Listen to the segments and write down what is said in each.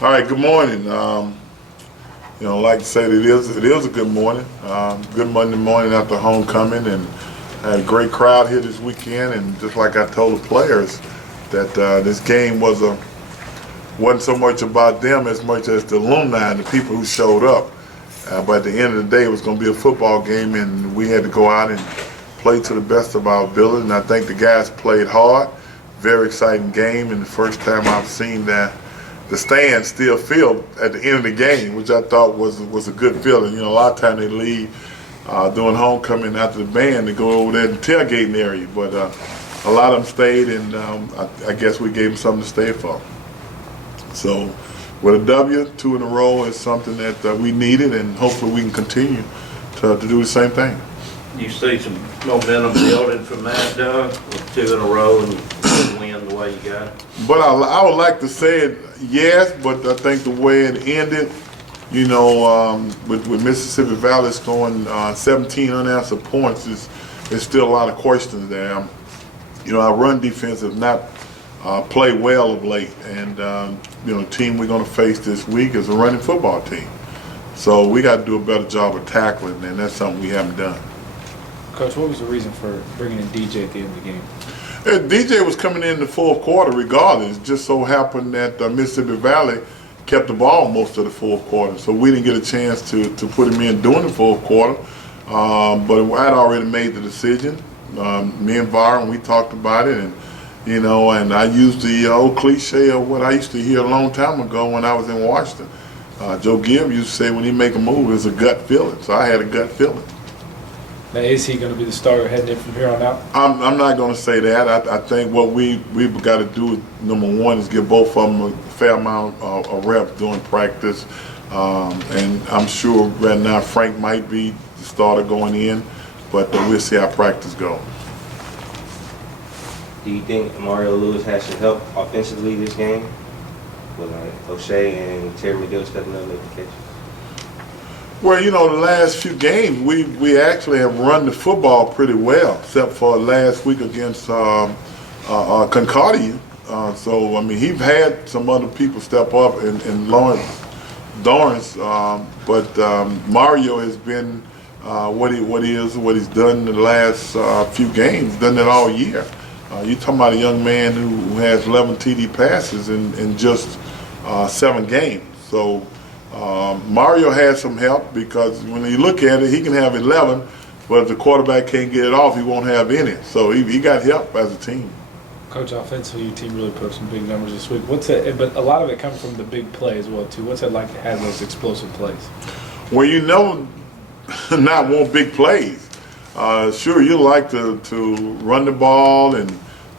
All right, good morning. Like to say that it is a good morning. Good Monday morning after homecoming, and had a great crowd here this weekend. And just like I told the players, that this game wasn't so much about them as much as the alumni and the people who showed up. But at the end of the day, it was going to be a football game, and we had to go out and play to the best of our ability. And I think the guys played hard. Very exciting game, and the first time I've seen that the stands still filled at the end of the game, which I thought was a good feeling. A lot of times they leave during homecoming after the band to go over there to the tailgating area, but a lot of them stayed, and I guess we gave them something to stay for. So with a W, 2 in a row is something that we needed, and hopefully we can continue to do the same thing. You see some momentum building from that, Doug, with 2 in a row and win the way you got it? But I would like to say it, yes, but I think the way it ended, with Mississippi Valley scoring 17 unanswered points, is still a lot of questions there. Our run defense has not played well of late, and the team we're going to face this week is a running football team. So we got to do a better job of tackling, and that's something we haven't done. Coach, what was the reason for bringing in DJ at the end of the game? DJ was coming in the fourth quarter regardless. It just so happened that Mississippi Valley kept the ball most of the fourth quarter, so we didn't get a chance to put him in during the fourth quarter. But I'd already made the decision. Me and Byron, we talked about it, and I used the old cliche of what I used to hear a long time ago when I was in Washington. Joe Gibb used to say when he make a move, it's a gut feeling. So I had a gut feeling. Now, is he going to be the starter heading in from here on out? I'm not going to say that. I think what we've got to do, number one, is give both of them a fair amount of reps during practice. And I'm sure right now Frank might be the starter going in, but we'll see how practice goes. Do you think Mario Lewis has some help offensively this game? With O'Shea and Terry McGill stepping up making catches? Well, the last few games, we actually have run the football pretty well, except for last week against Concordia. So, he's had some other people step up, and Lawrence Dorrance, but Mario has been what he's done in the last few games, done it all year. You're talking about a young man who has 11 TD passes in just 7 games. So Mario has some help, because when you look at it, he can have 11, but if the quarterback can't get it off, he won't have any. So he got help as a team. Coach, offensively, your team really put up some big numbers this week. But a lot of it comes from the big play as well, too. What's it like to have those explosive plays? Well, not want big plays. Sure, you like to run the ball and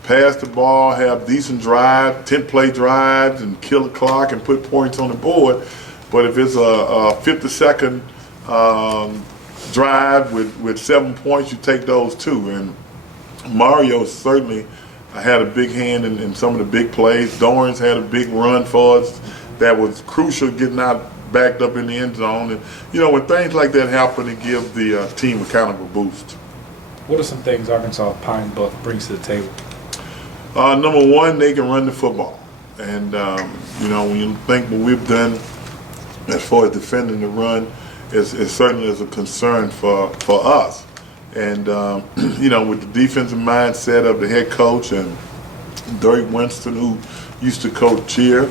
pass the ball, have decent drive, 10-play drives, and kill the clock and put points on the board. But if it's a 50-second drive with 7 points, you take those too. And Mario certainly had a big hand in some of the big plays. Dorrance had a big run for us that was crucial, getting out backed up in the end zone. And when things like that happen, it gives the team a kind of a boost. What are some things Arkansas Pine Bluff brings to the table? Number one, they can run the football. And when you think what we've done as far as defending the run, it certainly is a concern for us. And with the defensive mindset of the head coach and Dirk Winston, who used to coach here,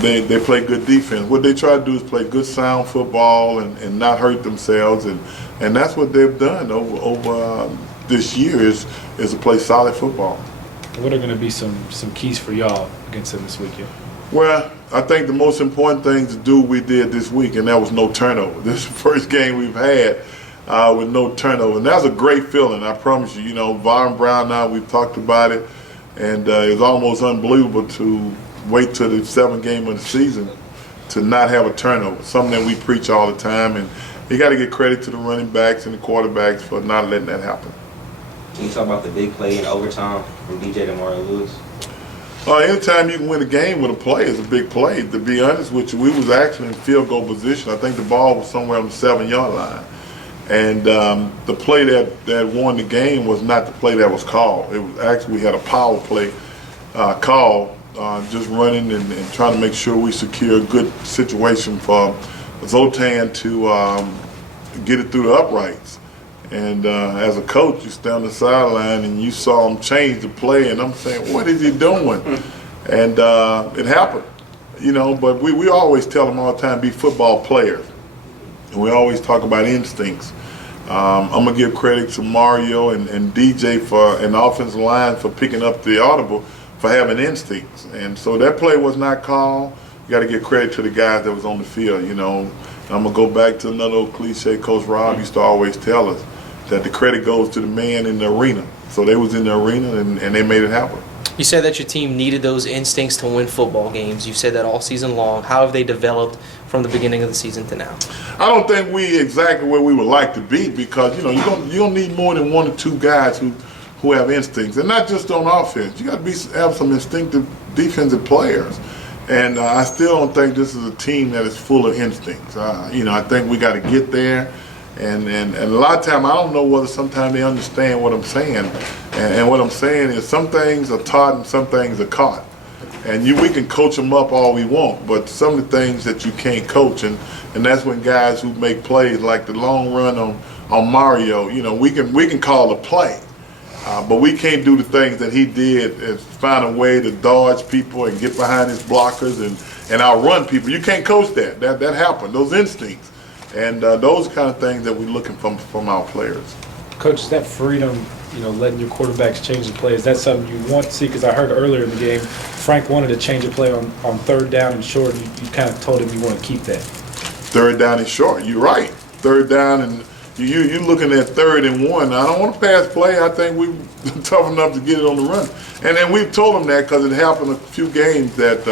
they play good defense. What they try to do is play good sound football and not hurt themselves, and that's what they've done over this year is to play solid football. What are going to be some keys for y'all against them this weekend? Well, I think the most important thing to do we did this week, and that was no turnover. This is the first game we've had with no turnover, and that's a great feeling, I promise you. Von Brown and I, we've talked about it, and it's almost unbelievable to wait till the 7th game of the season to not have a turnover, something that we preach all the time, and you got to give credit to the running backs and the quarterbacks for not letting that happen. Can you talk about the big play in overtime from DJ to Mario Lewis? Anytime you can win a game with a play is a big play. To be honest with you, we was actually in field goal position. I think the ball was somewhere on the 7-yard line. And the play that won the game was not the play that was called. It was actually, we had a power play call just running and trying to make sure we secure a good situation for Zoltan to get it through the uprights. And as a coach, you stand on the sideline and you saw him change the play, and I'm saying, what is he doing? And it happened, but we always tell them all the time, be football players. And we always talk about instincts. I'm going to give credit to Mario and DJ and the offensive line for picking up the audible for having instincts. And so that play was not called. You got to give credit to the guys that was on the field, I'm going to go back to another old cliche Coach Rob used to always tell us, that the credit goes to the man in the arena. So they was in the arena and they made it happen. You said that your team needed those instincts to win football games. You've said that all season long. How have they developed from the beginning of the season to now? I don't think we exactly where we would like to be because, you don't need more than one or two guys who have instincts. And not just on offense. You got to have some instinctive defensive players. And I still don't think this is a team that is full of instincts. I think we got to get there. And a lot of time I don't know whether sometimes they understand what I'm saying. And what I'm saying is some things are taught and some things are caught. And we can coach them up all we want, but some of the things that you can't coach, and that's when guys who make plays like the long run on Mario, we can call a play. But we can't do the things that he did and find a way to dodge people and get behind his blockers and outrun people. You can't coach that. That happened, those instincts. And those kind of things that we're looking from our players. Coach, is that freedom, letting your quarterbacks change the play, is that something you want to see? Because I heard earlier in the game, Frank wanted to change the play on third down and short. You kind of told him you want to keep that. Third down and short, you're right. Third down and you're looking at 3rd and 1. I don't want to pass play. I think we're tough enough to get it on the run. And then we've told him that because it happened a few games that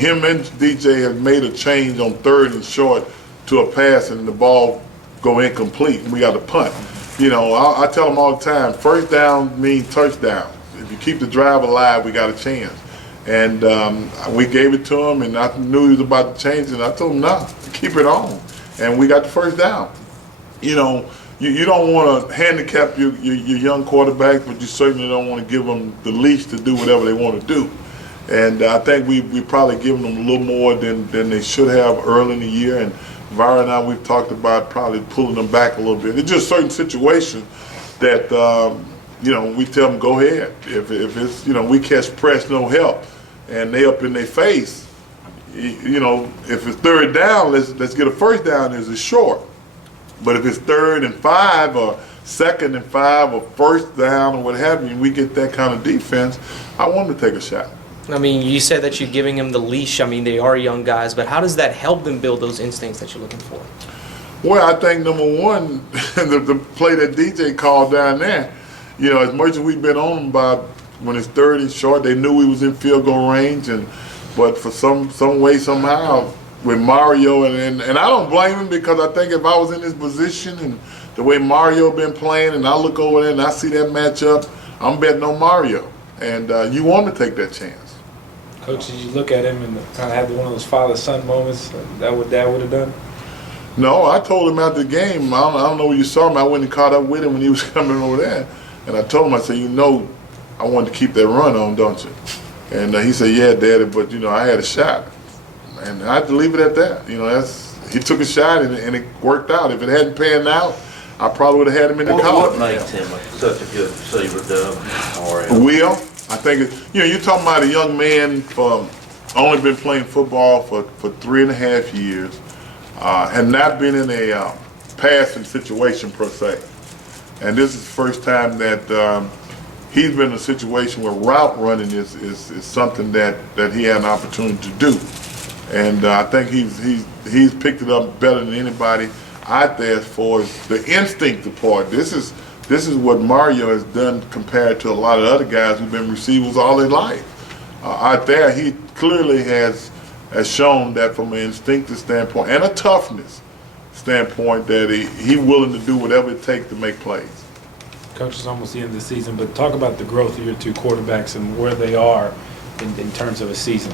him and DJ have made a change on 3rd and short to a pass and the ball go incomplete and we got to punt. I tell them all the time, first down means touchdown. If you keep the drive alive, we got a chance. And we gave it to him, and I knew he was about to change it. And I told him, nah, keep it on. And we got the first down. You don't want to handicap your young quarterbacks, but you certainly don't want to give them the leash to do whatever they want to do. And I think we probably given them a little more than they should have early in the year. And Vara and I, we've talked about probably pulling them back a little bit. It's just certain situations that, we tell them, go ahead. If it's, we catch press, no help, and they up in their face, if it's 3rd down, let's get a first down as a short. But if it's 3rd and 5 or 2nd and 5 or first down or what have you, and we get that kind of defense, I want them to take a shot. I mean, you said that you're giving them the leash. I mean, they are young guys, but how does that help them build those instincts that you're looking for? Well, I think number one, the play that DJ called down there, as much as we've been on them about when it's 3rd and short, they knew we was in field goal range, but for some way, somehow, with Mario, and I don't blame him because I think if I was in this position and the way Mario been playing and I look over there and I see that matchup, I'm betting on Mario. And you want to take that chance. Coach, did you look at him and kind of have one of those father-son moments that what Dad would have done? No, I told him after the game, I don't know where you saw him. I went and caught up with him when he was coming over there. And I told him, I said, I wanted to keep that run on, don't you? And he said, yeah, Daddy, but, I had a shot. And I had to leave it at that. He took a shot and it worked out. If it hadn't panned out, I probably would have had him in the collar. What makes him such a good receiver, Doug? Will, I think, you're talking about a young man only been playing football for 3.5 years, had not been in a passing situation per se. And this is the first time that he's been in a situation where route running is something that he had an opportunity to do. And I think he's picked it up better than anybody out there as far as the instinct part. This is what Mario has done compared to a lot of other guys who've been receivers all their life. Out there, he clearly has shown that from an instinctive standpoint and a toughness standpoint that he's willing to do whatever it takes to make plays. Coach, it's almost the end of the season, but talk about the growth of your two quarterbacks and where they are in terms of a season.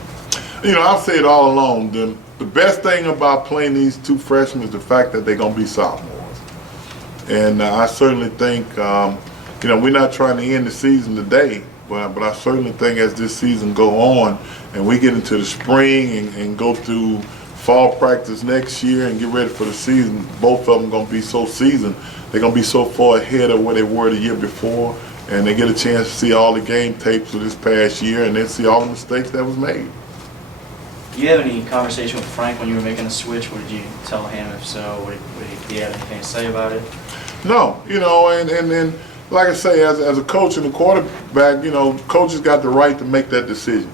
I've said all along, the best thing about playing these two freshmen is the fact that they're going to be sophomores. And I certainly think, we're not trying to end the season today, But I certainly think as this season go on and we get into the spring and go through fall practice next year and get ready for the season, both of them going to be so seasoned. They're going to be so far ahead of where they were the year before, and they get a chance to see all the game tapes of this past year and then see all the mistakes that was made. Do you have any conversation with Frank when you were making a switch? What did you tell him? If so, did he have anything to say about it? No, and like I say, as a coach and a quarterback, coaches got the right to make that decision.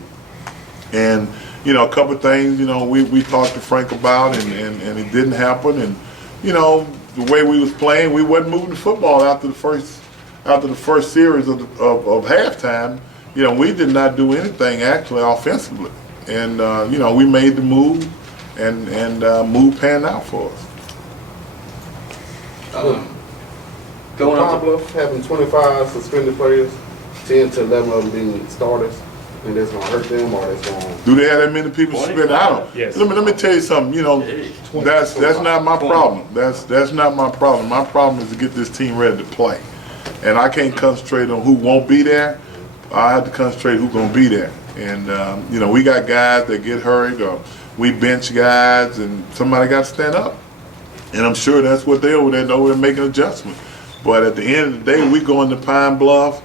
And, a couple of things, we talked to Frank about and it didn't happen. And, the way we was playing, we wasn't moving the football after the first series of halftime. We did not do anything actually offensively. And, we made the move and move panned out for us. Going Pine up to Bluff having 25 suspended players, 10 to 11 of them being starters, and that's going to hurt them or that's going to... Do they have that many people suspended? I don't. Yes. Let me tell you something. That's not my problem. That's not my problem. My problem is to get this team ready to play, and I can't concentrate on who won't be there. I have to concentrate who's going to be there. And we got guys that get hurt, or we bench guys, and somebody got to stand up. And I'm sure that's what they over there know. They're making adjustments. But at the end of the day, we go into Pine Bluff.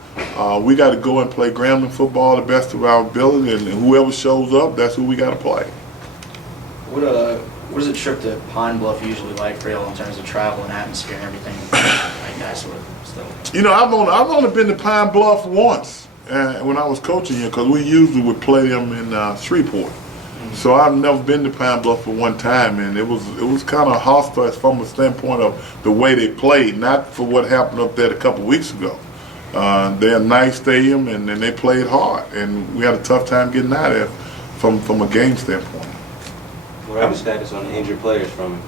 We got to go and play Grambling football the best of our ability, and whoever shows up, that's who we got to play. what is a trip to Pine Bluff usually like for y'all in terms of travel and atmosphere and everything like that sort of stuff? I've only been to Pine Bluff once when I was coaching here, because we usually would play them in Shreveport. So I've never been to Pine Bluff for one time, and it was kind of hostile from a standpoint of the way they played, not for what happened up there a couple weeks ago. They're a nice stadium, and they played hard, and we had a tough time getting out of there from a game standpoint. What are the status on the injured players from it?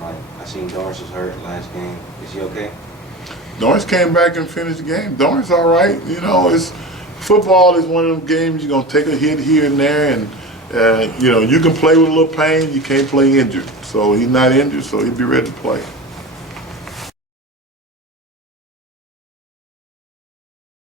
Like, I seen Doris was hurt last game. Is he okay? Dorrance came back and finished the game. Dorrance all right. Football is one of them games you're going to take a hit here and there, and you can play with a little pain. You can't play injured. So he's not injured, so he'll be ready to play.